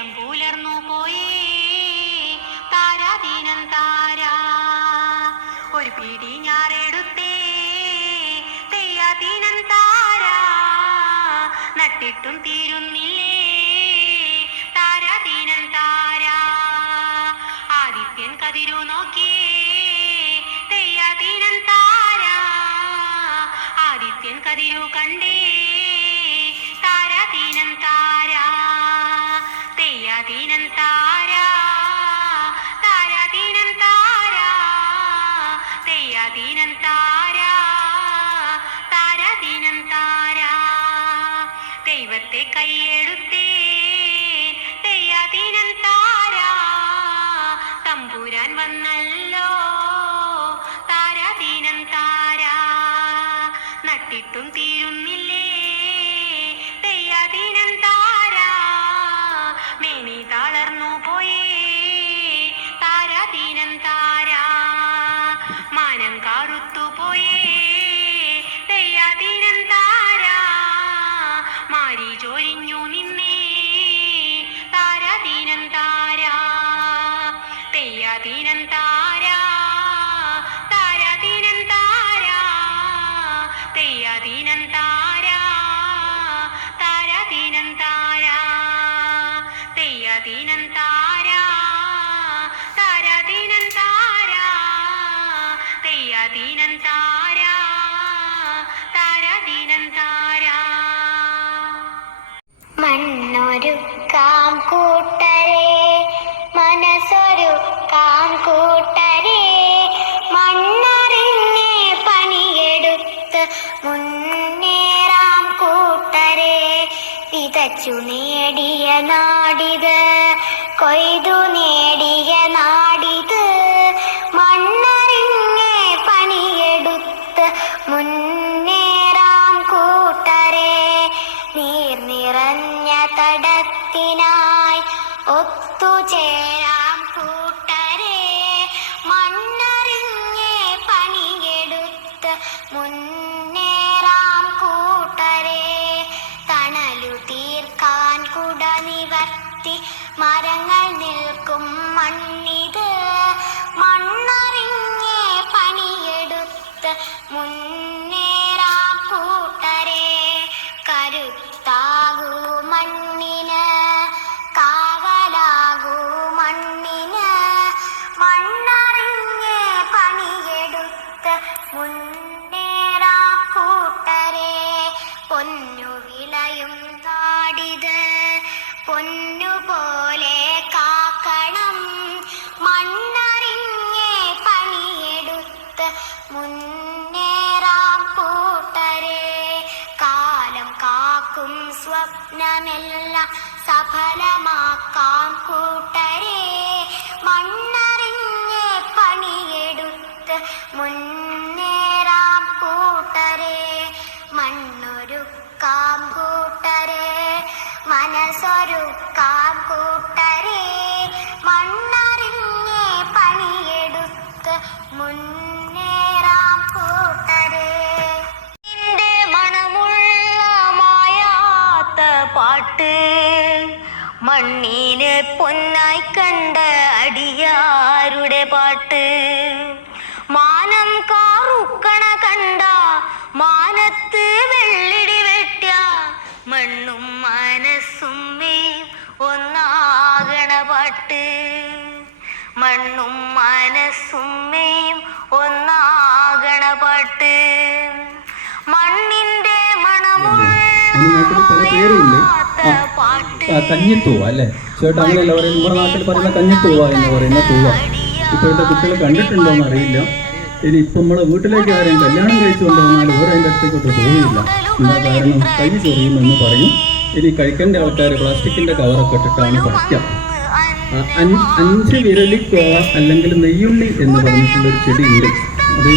നേരം പുലർന്നു പോയേ താരാദീനം താരാ ഒരു പിടി ഞാറെടുത്തേ തെയ്യാദീനം താരാ നട്ടിട്ടും തീരുന്നില്ലേ താരാദീനം താരാ ആദിത്യൻ കതിരു നോക്കിയേ തെയ്യാദീനം താരാ ആദിത്യൻ കതിരു കണ്ടേ താരാദീനം താരാ തെയ്യാദീനം താരാ താരാദീനം താരാ തെയ്യാദീനം താരാ താരാദീനം താരാ ദൈവത്തെ കൈയെടുത്തേ തെയ്യാദീനം താരാ തമ്പുരാൻ വന്നല്ലോ താരാദീനം താരാ നട്ടിട്ടും തീരുന്നില്ലേ തെയ്യാദീനം താരാ മേനി തളർന്നു പോയേ താരാദീനം താരാ മാനം കാറുത്തു പോയേ തെയ്യാദീനം താരാ മാരി ചൊരിഞ്ഞു നിന്നേ താരാദീനം താരാ തെയ്യാദീനം താരാ താരാദീനം താരാ തെയ്യാദീനം താരാ താരാദീനം താരാ തെയ്യാദീനം താരാ താരാദീനം താരാ തെയ്യാദീനം താരാ താരാദീനം താരാ മണ്ണൊരുക്കാം കൂട്ടരെ മനസ്സൊരുക്കാം കൂട്ടരെ മണ്ണറിഞ്ഞേ പണിയെടുത്ത് മുന്നേറാം കൂട്ടരെ വിതച്ചു നേടിയ നാടിത് കൊയ്തു നേടിയ നാടിത് മണ്ണറിഞ്ഞേ പണിയെടുത്ത് മുന്നേറാം കൂട്ടരെ നീർ നിറഞ്ഞ തടത്തിനായി ഒത്തുചേരാം കൂട്ടരെ മണ്ണറിഞ്ഞേ പണിയെടുത്ത് മുന്നേറാം കൂട്ടരെ തണലു തീർക്കാൻ കുട നിവർത്തി മരങ്ങൾ നിൽക്കും മണ്ണിത് മണ്ണറിഞ്ഞേ പണിയെടുത്ത് മുന്നേറാം കൂട്ടരെ കരുത്താകൂ മണ്ണിന് കാവലാകൂ മണ്ണിന് മണ്ണറിഞ്ഞേ പണിയെടുത്ത് മുന്നേറാം കൂട്ടരെ പൊന്നു വിളയും നാടിത് പൊന്നുപോലെ കാക്കണം മണ്ണറിഞ്ഞേ പണിയെടുത്ത് മുന്നേറാം കൂട്ടരെ കാലം കാക്കും സ്വപ്നമെല്ലാം സഫലമാക്കാം കൂട്ടരെ മണ്ണറിഞ്ഞേ പണിയെടുത്ത് മുന്നേറാം കൂട്ടരെ മണ്ണൊരുക്കാം കൂട്ടരെ മനസ്സൊരുക്കാം കൂട്ടരെ മണ്ണറിഞ്ഞേ പണിയെടുത്ത് മുന്നേറാം കൂട്ടരെ മണമുള്ള മായാത്ത പാട്ട് മണ്ണിനെ പൊന്നായി കണ്ട അടിയാരുടെ പാട്ട് മാനം കാറുക്കണ കണ്ട മാനത്ത് വെള്ളിടി വെട്ട മണ്ണും മനസ്സുമ്മേയും ഒന്നാകണ പാട്ട് മണ്ണും മനസ്സുമ്മേയും ഒന്നാകണ പാട്ട് മണ്ണിന്റെ കഞ്ഞിത്തൂവ അല്ലേ ചേട്ടാ? അങ്ങനെയല്ല പറയും, നമ്മുടെ നാട്ടിൽ പറയുന്ന കഞ്ഞിത്തൂവ എന്ന് പറയുന്ന തൂവ. ഇപ്പോഴത്തെ കുട്ടികൾ കണ്ടിട്ടുണ്ടോ എന്ന് അറിയില്ല. ഇനി ഇപ്പം നമ്മളെ വീട്ടിലേക്ക് ആരെയും കല്യാണം കഴിച്ചു കൊണ്ടുവന്നാൽ ഓരതിൻ്റെ അടുത്തേക്കൊട്ട് പോവുകയില്ല. എന്താ കാരണം? കൈ ചൊറിയുമെന്ന് പറയും. ഇനി കഴിക്കേണ്ട ആൾക്കാർ പ്ലാസ്റ്റിക്കിൻ്റെ കവറൊക്കെ ഇട്ടിട്ടാണ് പറിക്കുക. 5 വിരലിക്കോവ അല്ലെങ്കിൽ നെയ്യുള്ളി എന്ന് പറഞ്ഞിട്ടുള്ളൊരു ചെടിയുണ്ട്. അത്